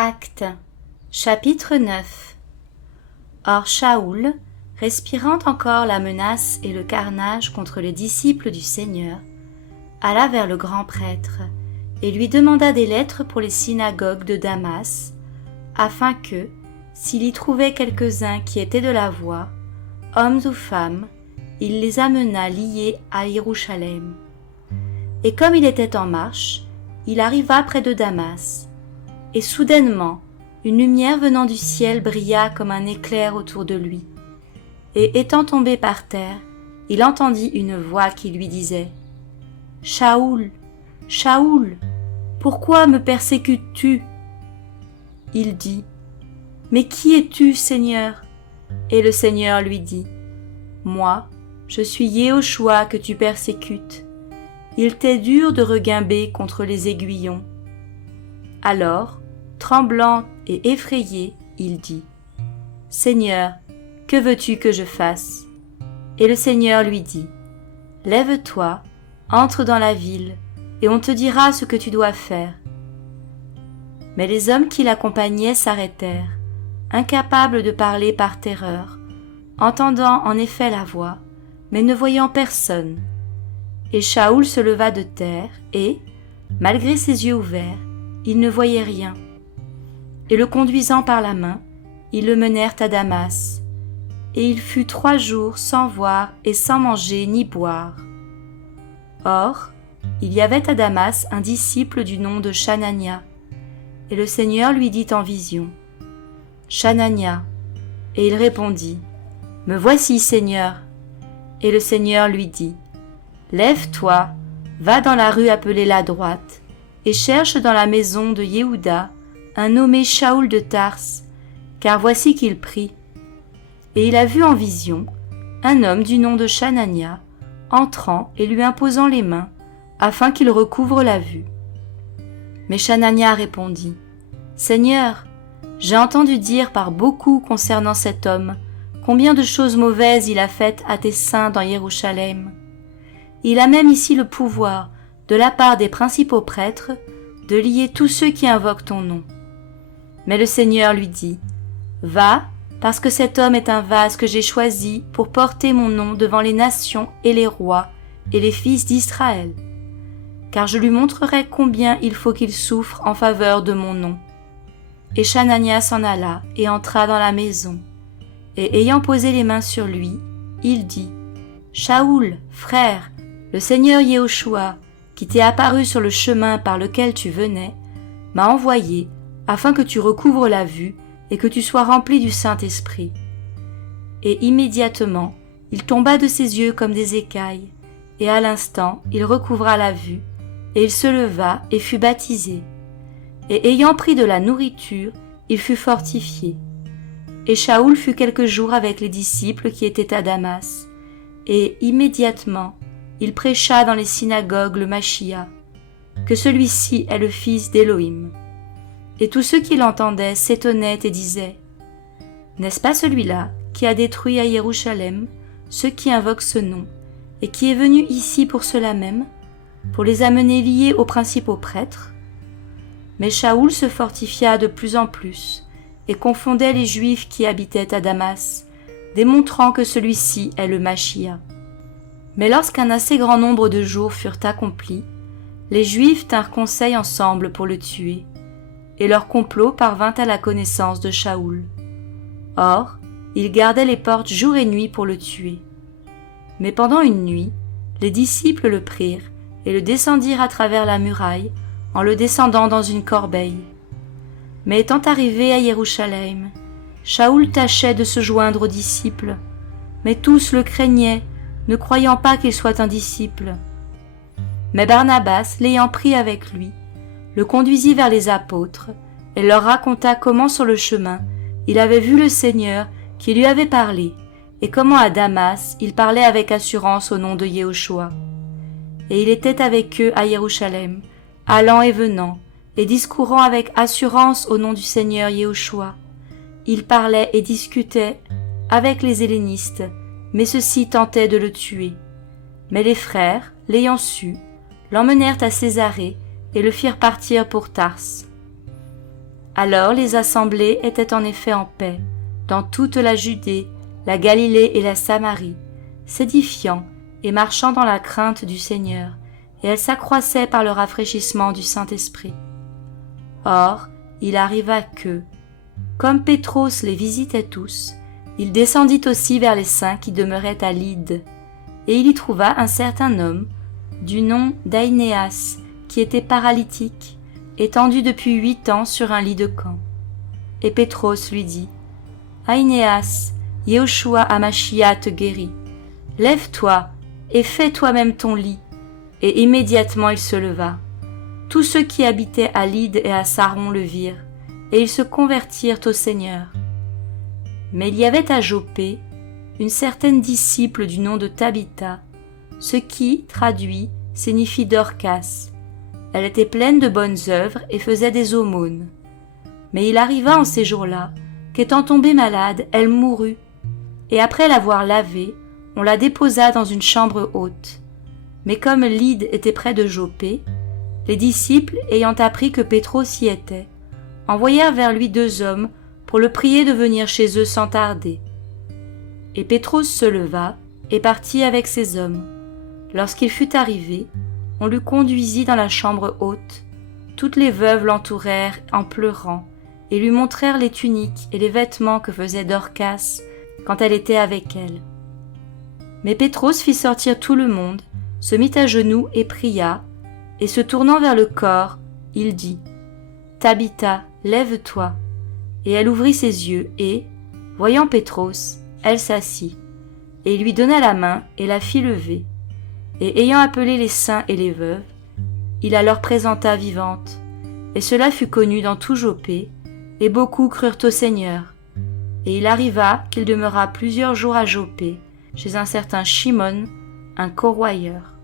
Actes, chapitre 9. Or Shaoul, respirant encore la menace et le carnage contre les disciples du Seigneur, alla vers le grand prêtre et lui demanda des lettres pour les synagogues de Damas, afin que, s'il y trouvait quelques-uns qui étaient de la voie, hommes ou femmes, il les amenât liés à Jérusalem. Et comme il était en marche, il arriva près de Damas, et soudainement, une lumière venant du ciel brilla comme un éclair autour de lui. Et étant tombé par terre, il entendit une voix qui lui disait « Shaoul, Shaoul, pourquoi me persécutes-tu » Il dit « Mais qui es-tu, Seigneur » Et le Seigneur lui dit « Moi, je suis Yehoshua que tu persécutes. Il t'est dur de reguimber contre les aiguillons. » Alors, tremblant et effrayé, il dit « Seigneur, que veux-tu que je fasse ?» Et le Seigneur lui dit « Lève-toi, entre dans la ville, et on te dira ce que tu dois faire. » Mais les hommes qui l'accompagnaient s'arrêtèrent, incapables de parler par terreur, entendant en effet la voix, mais ne voyant personne. Et Shaoul se leva de terre, et, malgré ses yeux ouverts, il ne voyait rien. Et le conduisant par la main, ils le menèrent à Damas, et il fut 3 jours sans voir et sans manger ni boire. Or, il y avait à Damas un disciple du nom de Chanania, et le Seigneur lui dit en vision « Chanania » et il répondit « Me voici, Seigneur » et le Seigneur lui dit « Lève-toi, va dans la rue appelée la droite, et cherche dans la maison de Yehuda un nommé Shaoul de Tars, car voici qu'il prie. » Et il a vu en vision un homme du nom de Chanania entrant et lui imposant les mains, afin qu'il recouvre la vue. Mais Chanania répondit « Seigneur, j'ai entendu dire par beaucoup concernant cet homme combien de choses mauvaises il a faites à tes saints dans Jérusalem. Il a même ici le pouvoir, de la part des principaux prêtres, de lier tous ceux qui invoquent ton nom. » Mais le Seigneur lui dit « Va, parce que cet homme est un vase que j'ai choisi pour porter mon nom devant les nations et les rois et les fils d'Israël. Car je lui montrerai combien il faut qu'il souffre en faveur de mon nom. » Et Chanania s'en alla et entra dans la maison. Et ayant posé les mains sur lui, il dit « Shaoul, frère, le Seigneur Yehoshua, qui t'est apparu sur le chemin par lequel tu venais, m'a envoyé afin que tu recouvres la vue et que tu sois rempli du Saint-Esprit. » Et immédiatement, il tomba de ses yeux comme des écailles, et à l'instant, il recouvra la vue, et il se leva et fut baptisé. Et ayant pris de la nourriture, il fut fortifié. Et Shaoul fut quelques jours avec les disciples qui étaient à Damas, et immédiatement, il prêcha dans les synagogues le Machia, que celui-ci est le fils d'Élohim. Et tous ceux qui l'entendaient s'étonnaient et disaient « N'est-ce pas celui-là qui a détruit à Jérusalem ceux qui invoquent ce nom, et qui est venu ici pour cela même, pour les amener liés aux principaux prêtres ?» Mais Shaoul se fortifia de plus en plus, et confondait les Juifs qui habitaient à Damas, démontrant que celui-ci est le Machia. Mais lorsqu'un assez grand nombre de jours furent accomplis, les Juifs tinrent conseil ensemble pour le tuer, et leur complot parvint à la connaissance de Shaoul. Or, ils gardaient les portes jour et nuit pour le tuer. Mais pendant une nuit, les disciples le prirent et le descendirent à travers la muraille en le descendant dans une corbeille. Mais étant arrivé à Jérusalem, Shaoul tâchait de se joindre aux disciples, mais tous le craignaient, ne croyant pas qu'il soit un disciple. Mais Barnabas, l'ayant pris avec lui, le conduisit vers les apôtres et leur raconta comment sur le chemin il avait vu le Seigneur qui lui avait parlé et comment à Damas il parlait avec assurance au nom de Yehoshua. Et il était avec eux à Jérusalem, allant et venant, et discourant avec assurance au nom du Seigneur Yehoshua. Il parlait et discutait avec les hellénistes, mais ceux-ci tentaient de le tuer. Mais les frères, l'ayant su, l'emmenèrent à Césarée et le firent partir pour Tars. Alors les assemblées étaient en effet en paix, dans toute la Judée, la Galilée et la Samarie, s'édifiant et marchant dans la crainte du Seigneur, et elles s'accroissaient par le rafraîchissement du Saint-Esprit. Or, il arriva que, comme Pétros les visitait tous, il descendit aussi vers les saints qui demeuraient à Lyde, et il y trouva un certain homme, du nom d'Aïnéas, qui était paralytique, étendu depuis 8 ans sur un lit de camp. Et Pétros lui dit, « Aïnéas, Yehoshua Hamashia te guérit. Lève-toi et fais toi-même ton lit. » Et immédiatement il se leva. Tous ceux qui habitaient à Lyde et à Saron le virent, et ils se convertirent au Seigneur. Mais il y avait à Joppé une certaine disciple du nom de Tabitha, ce qui, traduit, signifie Dorcas. Elle était pleine de bonnes œuvres et faisait des aumônes. Mais il arriva en ces jours-là qu'étant tombée malade, elle mourut, et après l'avoir lavée, on la déposa dans une chambre haute. Mais comme Lyde était près de Joppé, les disciples, ayant appris que Pétros y était, envoyèrent vers lui 2 hommes pour le prier de venir chez eux sans tarder. Et Pétros se leva et partit avec ces hommes. Lorsqu'il fut arrivé, on le conduisit dans la chambre haute. Toutes les veuves l'entourèrent en pleurant et lui montrèrent les tuniques et les vêtements que faisait Dorcas quand elle était avec elle. Mais Pétros fit sortir tout le monde, se mit à genoux et pria, et se tournant vers le corps, il dit « Tabitha, lève-toi » et elle ouvrit ses yeux et, voyant Pétros, elle s'assit, et il lui donna la main et la fit lever. Et ayant appelé les saints et les veuves, il la leur présenta vivante, et cela fut connu dans tout Joppé, et beaucoup crurent au Seigneur. Et il arriva qu'il demeura plusieurs jours à Joppé, chez un certain Shimon, un corroyeur.